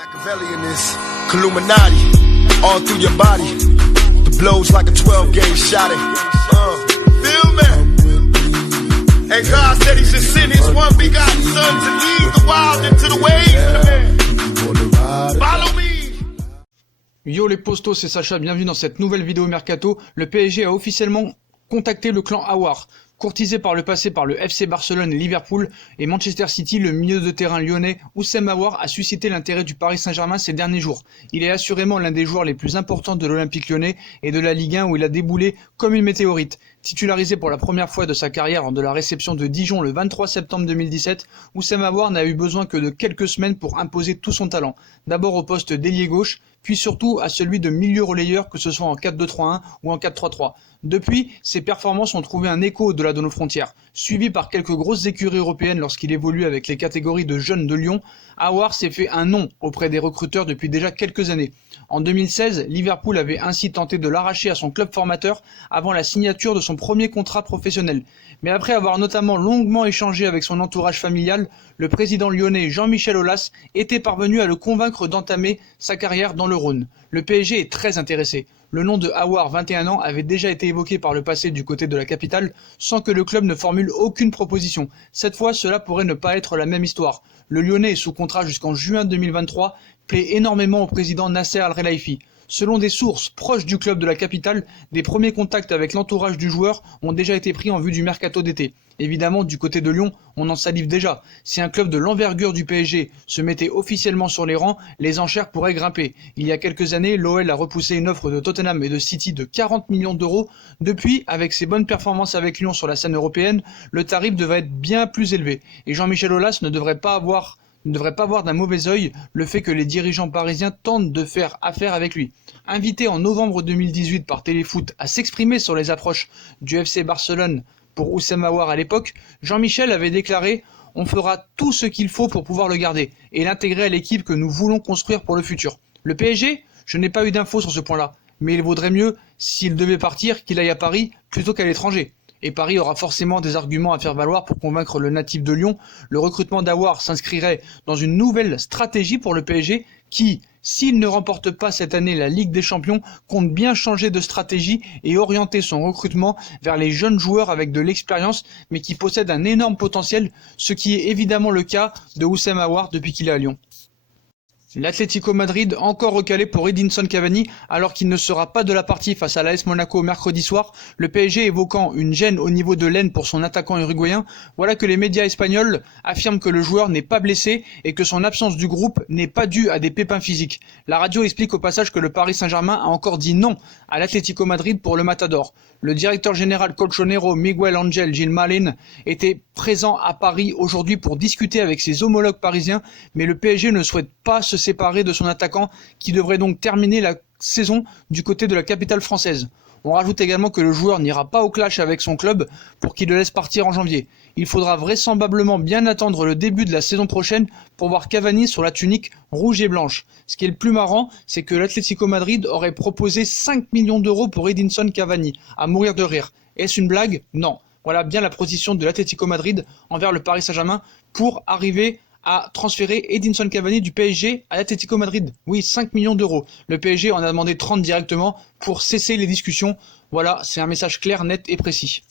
Machiavelli in this Illuminati, all through your body. The blows like a 12-gauge shot. Feel me? And God said He should send His one begotten Son to lead the wild into the ways. Follow me. Yo les postos, c'est Sacha, bienvenue dans cette nouvelle vidéo Mercato. Le PSG a officiellement contacté le clan Aouar. Courtisé par le passé par le FC Barcelone, Liverpool et Manchester City, le milieu de terrain lyonnais Oussem Aouar a suscité l'intérêt du Paris Saint-Germain ces derniers jours. Il est assurément l'un des joueurs les plus importants de l'Olympique lyonnais et de la Ligue 1 où il a déboulé comme une météorite. Titularisé pour la première fois de sa carrière lors de la réception de Dijon le 23 septembre 2017, Oussem Aouar n'a eu besoin que de quelques semaines pour imposer tout son talent. D'abord au poste d'ailier gauche, puis surtout à celui de milieu relayeur, que ce soit en 4-2-3-1 ou en 4-3-3. Depuis, ses performances ont trouvé un écho au-delà de nos frontières. Suivi par quelques grosses écuries européennes lorsqu'il évolue avec les catégories de jeunes de Lyon, Aouar s'est fait un nom auprès des recruteurs depuis déjà quelques années. En 2016, Liverpool avait ainsi tenté de l'arracher à son club formateur avant la signature de son premier contrat professionnel. Mais après avoir notamment longuement échangé avec son entourage familial, le président lyonnais Jean-Michel Aulas était parvenu à le convaincre d'entamer sa carrière dans le Rhône. Le PSG est très intéressé. Le nom de Aouar, 21 ans, avait déjà été évoqué par le passé du côté de la capitale, sans que le club ne formule aucune proposition. Cette fois, cela pourrait ne pas être la même histoire. Le Lyonnais est sous contrat jusqu'en juin 2023, plaît énormément au président Nasser Al-Khelaifi. Selon des sources proches du club de la capitale, des premiers contacts avec l'entourage du joueur ont déjà été pris en vue du mercato d'été. Évidemment, du côté de Lyon, on en salive déjà. Si un club de l'envergure du PSG se mettait officiellement sur les rangs, les enchères pourraient grimper. Il y a quelques années, l'OL a repoussé une offre de Tottenham et de City de 40 millions d'euros. Depuis, avec ses bonnes performances avec Lyon sur la scène européenne, le tarif devrait être bien plus élevé. Et Jean-Michel Aulas ne devrait pas voir d'un mauvais œil le fait que les dirigeants parisiens tentent de faire affaire avec lui. Invité en novembre 2018 par Téléfoot à s'exprimer sur les approches du FC Barcelone pour Oussem Aouar à l'époque, Jean-Michel avait déclaré « On fera tout ce qu'il faut pour pouvoir le garder et l'intégrer à l'équipe que nous voulons construire pour le futur ». Le PSG, je n'ai pas eu d'infos sur ce point-là, mais il vaudrait mieux, s'il devait partir, qu'il aille à Paris plutôt qu'à l'étranger. Et Paris aura forcément des arguments à faire valoir pour convaincre le natif de Lyon. Le recrutement d'Aouar s'inscrirait dans une nouvelle stratégie pour le PSG qui, s'il ne remporte pas cette année la Ligue des Champions, compte bien changer de stratégie et orienter son recrutement vers les jeunes joueurs avec de l'expérience mais qui possèdent un énorme potentiel, ce qui est évidemment le cas de Oussem Aouar depuis qu'il est à Lyon. L'Atlético Madrid encore recalé pour Edinson Cavani alors qu'il ne sera pas de la partie face à l'AS Monaco mercredi soir, le PSG évoquant une gêne au niveau de l'aine pour son attaquant uruguayen, voilà que les médias espagnols affirment que le joueur n'est pas blessé et que son absence du groupe n'est pas due à des pépins physiques. La radio explique au passage que le Paris Saint-Germain a encore dit non à l'Atlético Madrid pour le Matador. Le directeur général colchonero Miguel Ángel Gilmarín était présent à Paris aujourd'hui pour discuter avec ses homologues parisiens, mais le PSG ne souhaite pas se séparer de son attaquant qui devrait donc terminer la saison du côté de la capitale française. On rajoute également que le joueur n'ira pas au clash avec son club pour qu'il le laisse partir en janvier. Il faudra vraisemblablement bien attendre le début de la saison prochaine pour voir Cavani sur la tunique rouge et blanche. Ce qui est le plus marrant, c'est que l'Atlético Madrid aurait proposé 5 millions d'euros pour Edinson Cavani, à mourir de rire. Est-ce une blague? Non. Voilà bien la position de l'Atlético Madrid envers le Paris Saint-Germain pour arriver à transférer Edinson Cavani du PSG à l'Atlético Madrid. Oui, 5 millions d'euros. Le PSG en a demandé 30 directement pour cesser les discussions. Voilà, c'est un message clair, net et précis.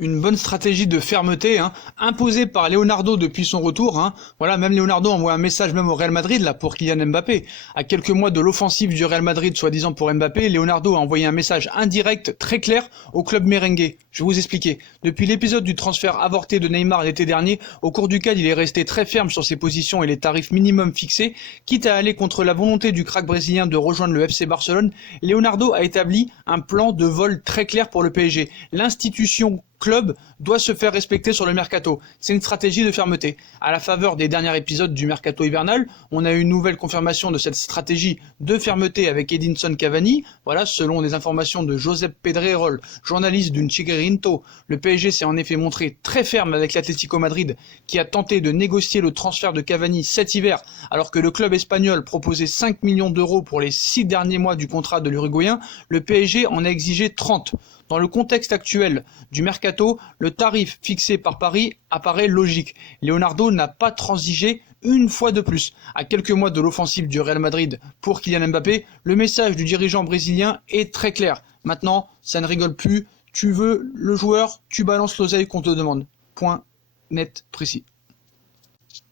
Une bonne stratégie de fermeté, imposée par Leonardo depuis son retour. Voilà, même Leonardo envoie un message même au Real Madrid là pour Kylian Mbappé. À quelques mois de l'offensive du Real Madrid, soi-disant pour Mbappé, Leonardo a envoyé un message indirect très clair au club merengue. Je vais vous expliquer. Depuis l'épisode du transfert avorté de Neymar l'été dernier, au cours duquel il est resté très ferme sur ses positions et les tarifs minimums fixés, quitte à aller contre la volonté du crack brésilien de rejoindre le FC Barcelone, Leonardo a établi un plan de vol très clair pour le PSG. L'institution club doit se faire respecter sur le mercato. C'est une stratégie de fermeté. À la faveur des derniers épisodes du mercato hivernal, on a eu une nouvelle confirmation de cette stratégie de fermeté avec Edinson Cavani. Voilà, selon des informations de Josep Pedrerol, journaliste d'une Chigurinto, le PSG s'est en effet montré très ferme avec l'Atlético Madrid qui a tenté de négocier le transfert de Cavani cet hiver alors que le club espagnol proposait 5 millions d'euros pour les 6 derniers mois du contrat de l'Uruguayen. Le PSG en a exigé 30. Dans le contexte actuel du mercato, le tarif fixé par Paris apparaît logique. Leonardo n'a pas transigé une fois de plus. À quelques mois de l'offensive du Real Madrid pour Kylian Mbappé, le message du dirigeant brésilien est très clair. Maintenant, ça ne rigole plus. Tu veux le joueur, tu balances l'oseille qu'on te demande. Point net précis.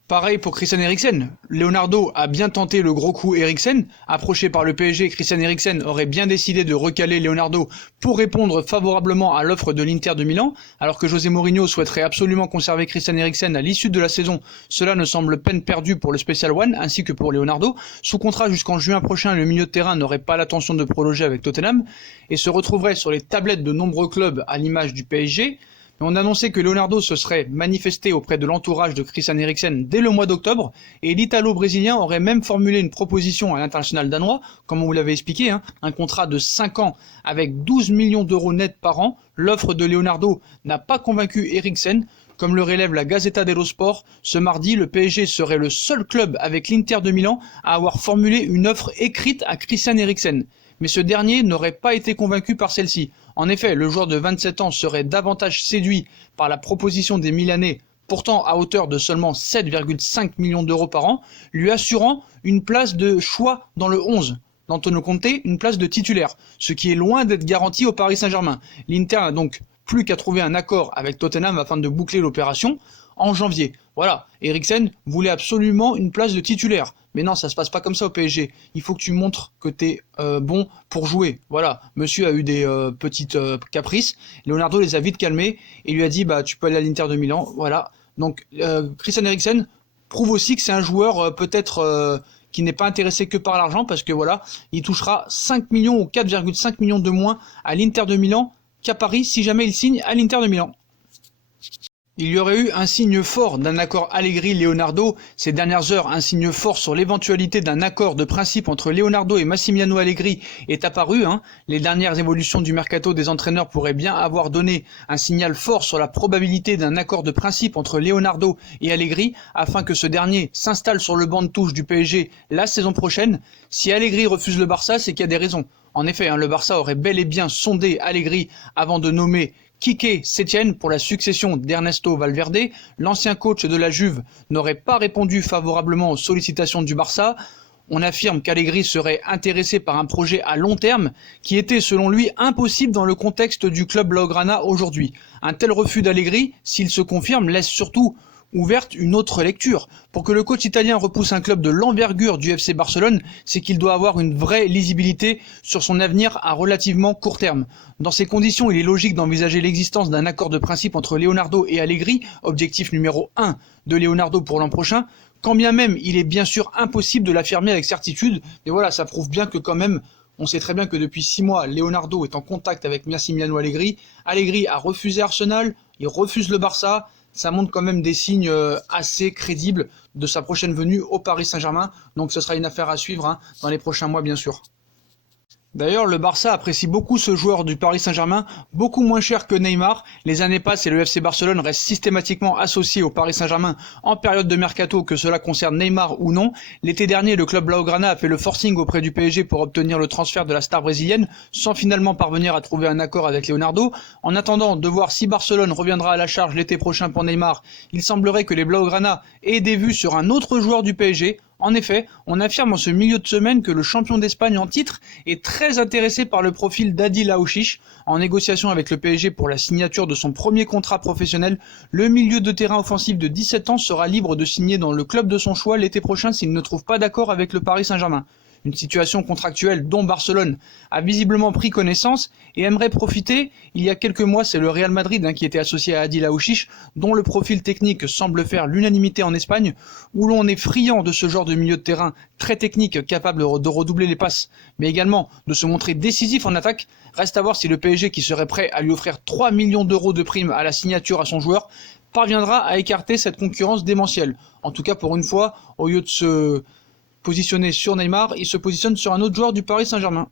Pareil pour Christian Eriksen. Leonardo a bien tenté le gros coup Eriksen. Approché par le PSG, Christian Eriksen aurait bien décidé de recaler Leonardo pour répondre favorablement à l'offre de l'Inter de Milan. Alors que José Mourinho souhaiterait absolument conserver Christian Eriksen à l'issue de la saison, cela ne semble peine perdue pour le Special One ainsi que pour Leonardo. Sous contrat jusqu'en juin prochain, le milieu de terrain n'aurait pas l'intention de prolonger avec Tottenham et se retrouverait sur les tablettes de nombreux clubs à l'image du PSG. On annonçait que Leonardo se serait manifesté auprès de l'entourage de Christian Eriksen dès le mois d'octobre, et l'Italo-Brésilien aurait même formulé une proposition à l'international danois, comme on vous l'avait expliqué, un contrat de 5 ans avec 12 millions d'euros nets par an. L'offre de Leonardo n'a pas convaincu Eriksen. Comme le relève la Gazzetta dello Sport, ce mardi, le PSG serait le seul club avec l'Inter de Milan à avoir formulé une offre écrite à Christian Eriksen. Mais ce dernier n'aurait pas été convaincu par celle-ci. En effet, le joueur de 27 ans serait davantage séduit par la proposition des Milanais, pourtant à hauteur de seulement 7,5 millions d'euros par an, lui assurant une place de choix dans le 11. D'Antonio Conte, une place de titulaire, ce qui est loin d'être garanti au Paris Saint-Germain. L'Inter n'a donc plus qu'à trouver un accord avec Tottenham afin de boucler l'opération en janvier. Voilà, Eriksen voulait absolument une place de titulaire. Mais non, ça se passe pas comme ça au PSG. Il faut que tu montres que tu es bon pour jouer. Voilà, monsieur a eu des petites caprices. Leonardo les a vite calmés et lui a dit tu peux aller à l'Inter de Milan. Voilà. Donc Christian Eriksen prouve aussi que c'est un joueur peut-être qui n'est pas intéressé que par l'argent, parce que voilà, il touchera 5 millions ou 4,5 millions de moins à l'Inter de Milan qu'à Paris si jamais il signe à l'Inter de Milan. Il y aurait eu un signe fort d'un accord Allegri-Leonardo. Ces dernières heures, un signe fort sur l'éventualité d'un accord de principe entre Leonardo et Massimiliano Allegri est apparu. Les dernières évolutions du mercato des entraîneurs pourraient bien avoir donné un signal fort sur la probabilité d'un accord de principe entre Leonardo et Allegri afin que ce dernier s'installe sur le banc de touche du PSG la saison prochaine. Si Allegri refuse le Barça, c'est qu'il y a des raisons. En effet, le Barça aurait bel et bien sondé Allegri avant de nommer Quique Sétienne pour la succession d'Ernesto Valverde. L'ancien coach de la Juve n'aurait pas répondu favorablement aux sollicitations du Barça. On affirme qu'Allegri serait intéressé par un projet à long terme qui était selon lui impossible dans le contexte du club blaugrana aujourd'hui. Un tel refus d'Allegri, s'il se confirme, laisse surtout ouverte une autre lecture. Pour que le coach italien repousse un club de l'envergure du FC Barcelone, c'est qu'il doit avoir une vraie lisibilité sur son avenir à relativement court terme. Dans ces conditions, il est logique d'envisager l'existence d'un accord de principe entre Leonardo et Allegri, objectif numéro 1 de Leonardo pour l'an prochain, quand bien même il est bien sûr impossible de l'affirmer avec certitude. Mais voilà, ça prouve bien que quand même, on sait très bien que depuis 6 mois, Leonardo est en contact avec Massimiliano Allegri. Allegri a refusé Arsenal, il refuse le Barça. Ça montre quand même des signes assez crédibles de sa prochaine venue au Paris Saint-Germain. Donc ce sera une affaire à suivre dans les prochains mois, bien sûr. D'ailleurs, le Barça apprécie beaucoup ce joueur du Paris Saint-Germain, beaucoup moins cher que Neymar. Les années passent et le FC Barcelone reste systématiquement associé au Paris Saint-Germain en période de mercato, que cela concerne Neymar ou non. L'été dernier, le club blaugrana a fait le forcing auprès du PSG pour obtenir le transfert de la star brésilienne, sans finalement parvenir à trouver un accord avec Leonardo. En attendant de voir si Barcelone reviendra à la charge l'été prochain pour Neymar, il semblerait que les blaugrana aient des vues sur un autre joueur du PSG. En effet, on affirme en ce milieu de semaine que le champion d'Espagne en titre est très intéressé par le profil d'Adil Aouchiche. En négociation avec le PSG pour la signature de son premier contrat professionnel, le milieu de terrain offensif de 17 ans sera libre de signer dans le club de son choix l'été prochain s'il ne trouve pas d'accord avec le Paris Saint-Germain. Une situation contractuelle dont Barcelone a visiblement pris connaissance et aimerait profiter. Il y a quelques mois, c'est le Real Madrid qui était associé à Adil Aouchiche, dont le profil technique semble faire l'unanimité en Espagne, où l'on est friand de ce genre de milieu de terrain très technique, capable de redoubler les passes, mais également de se montrer décisif en attaque. Reste à voir si le PSG, qui serait prêt à lui offrir 3 millions d'euros de prime à la signature à son joueur, parviendra à écarter cette concurrence démentielle. En tout cas, pour une fois, au lieu de se positionné sur Neymar, il se positionne sur un autre joueur du Paris Saint-Germain.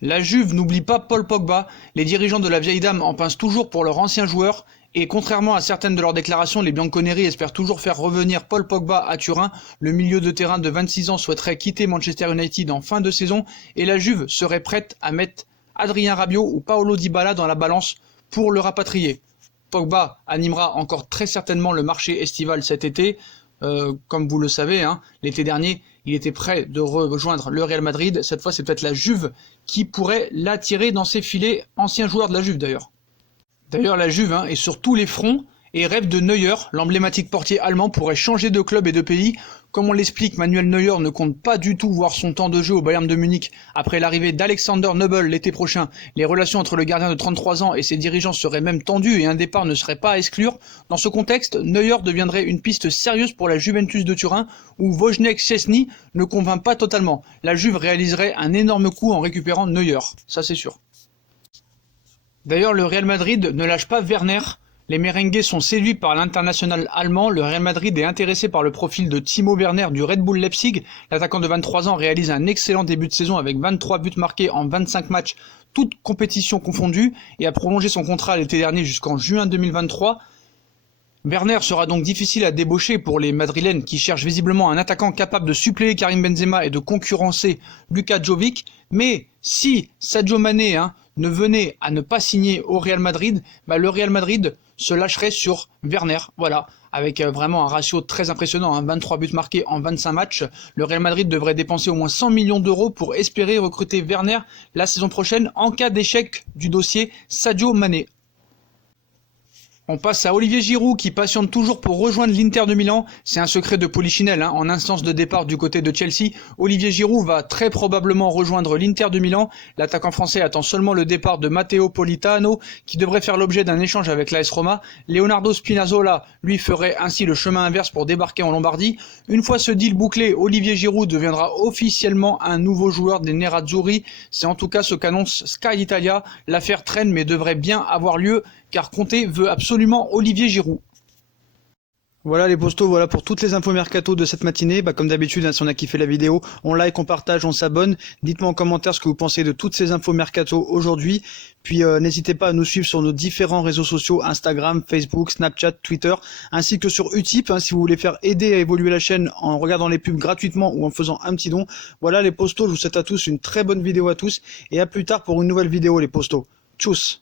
La Juve n'oublie pas Paul Pogba. Les dirigeants de la vieille dame en pincent toujours pour leur ancien joueur. Et contrairement à certaines de leurs déclarations, les Bianconeri espèrent toujours faire revenir Paul Pogba à Turin. Le milieu de terrain de 26 ans souhaiterait quitter Manchester United en fin de saison. Et la Juve serait prête à mettre Adrien Rabiot ou Paulo Dybala dans la balance pour le rapatrier. Pogba animera encore très certainement le marché estival cet été. comme vous le savez, hein, l'été dernier, il était prêt de rejoindre le Real Madrid. Cette fois, c'est peut-être la Juve qui pourrait l'attirer dans ses filets, ancien joueur de la Juve d'ailleurs. D'ailleurs, la Juve est sur tous les fronts et rêve de Neuer, l'emblématique portier allemand, pourrait changer de club et de pays. Comme on l'explique, Manuel Neuer ne compte pas du tout voir son temps de jeu au Bayern de Munich. Après l'arrivée d'Alexander Nubel l'été prochain, les relations entre le gardien de 33 ans et ses dirigeants seraient même tendues et un départ ne serait pas à exclure. Dans ce contexte, Neuer deviendrait une piste sérieuse pour la Juventus de Turin, où Wojciech Szczesny ne convainc pas totalement. La Juve réaliserait un énorme coup en récupérant Neuer, ça c'est sûr. D'ailleurs, le Real Madrid ne lâche pas Werner. Les merengues sont séduits par l'international allemand. Le Real Madrid est intéressé par le profil de Timo Werner du Red Bull Leipzig. L'attaquant de 23 ans réalise un excellent début de saison avec 23 buts marqués en 25 matchs, toutes compétitions confondues, et a prolongé son contrat l'été dernier jusqu'en juin 2023. Werner sera donc difficile à débaucher pour les Madrilènes qui cherchent visiblement un attaquant capable de suppléer Karim Benzema et de concurrencer Luka Jovic. Mais si Sadio Mané ne venait à ne pas signer au Real Madrid, le Real Madrid se lâcherait sur Werner, voilà, avec vraiment un ratio très impressionnant, 23 buts marqués en 25 matchs. Le Real Madrid devrait dépenser au moins 100 millions d'euros pour espérer recruter Werner la saison prochaine en cas d'échec du dossier Sadio Mané. On passe à Olivier Giroud qui patiente toujours pour rejoindre l'Inter de Milan. C'est un secret de Polichinelle, en instance de départ du côté de Chelsea. Olivier Giroud va très probablement rejoindre l'Inter de Milan. L'attaquant français attend seulement le départ de Matteo Politano qui devrait faire l'objet d'un échange avec l'AS Roma. Leonardo Spinazzola, lui, ferait ainsi le chemin inverse pour débarquer en Lombardie. Une fois ce deal bouclé, Olivier Giroud deviendra officiellement un nouveau joueur des Nerazzurri. C'est en tout cas ce qu'annonce Sky Italia. L'affaire traîne mais devrait bien avoir lieu car Conte veut absolument Olivier Giroud. Voilà les postos, voilà pour toutes les infos mercato de cette matinée. Comme d'habitude, si on a kiffé la vidéo, on like, on partage, on s'abonne. Dites-moi en commentaire ce que vous pensez de toutes ces infos mercato aujourd'hui. Puis n'hésitez pas à nous suivre sur nos différents réseaux sociaux, Instagram, Facebook, Snapchat, Twitter, ainsi que sur Utip, si vous voulez faire aider à évoluer la chaîne en regardant les pubs gratuitement ou en faisant un petit don. Voilà les postos, je vous souhaite à tous une très bonne vidéo à tous et à plus tard pour une nouvelle vidéo les postos. Tchuss.